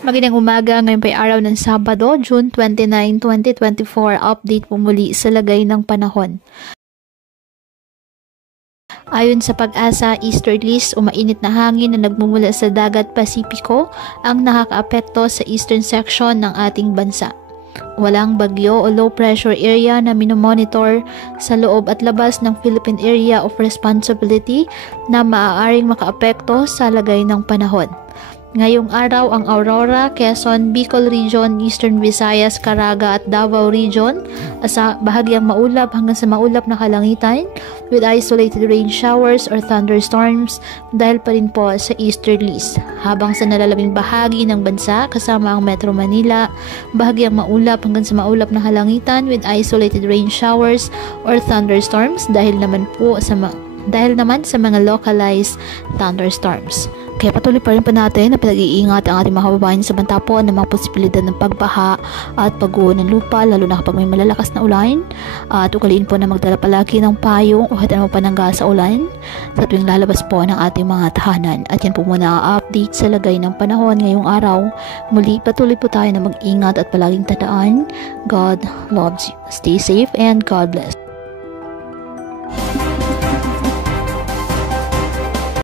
Magandang umaga, ngayon pa araw ng Sabado, June 29, 2024. Update po muli sa lagay ng panahon. Ayon sa Pag-asa Easterlies, umainit na hangin na nagmumula sa dagat Pasipiko ang nakakaapekto sa eastern section ng ating bansa. Walang bagyo o low pressure area na minomonitor sa loob at labas ng Philippine Area of Responsibility na maaaring makaapekto sa lagay ng panahon. Ngayong araw, ang Aurora, Quezon, Bicol Region, Eastern Visayas, Caraga at Davao Region asa bahagyang maulap hanggang sa maulap na kalangitan with isolated rain showers or thunderstorms dahil pa rin po sa easterlies. Habang sa nalalabing bahagi ng bansa kasama ang Metro Manila, bahagyang maulap hanggang sa maulap na kalangitan with isolated rain showers or thunderstorms dahil naman sa mga localized thunderstorms. Kaya patuloy pa rin po natin na pinag-iingat ang ating mga kababayan sa banta po ng mga posibilidad ng pagbaha at pagguho ng lupa, lalo na kapag may malalakas na ulan. At ugaliin po na magdala palagi ng payong o hatan mo panangga sa ulan sa tuwing lalabas po ng ating mga tahanan. At yan po muna ang update sa lagay ng panahon ngayong araw. Muli patuloy po tayo na mag-ingat at palaging tandaan, God loves you. Stay safe and God bless.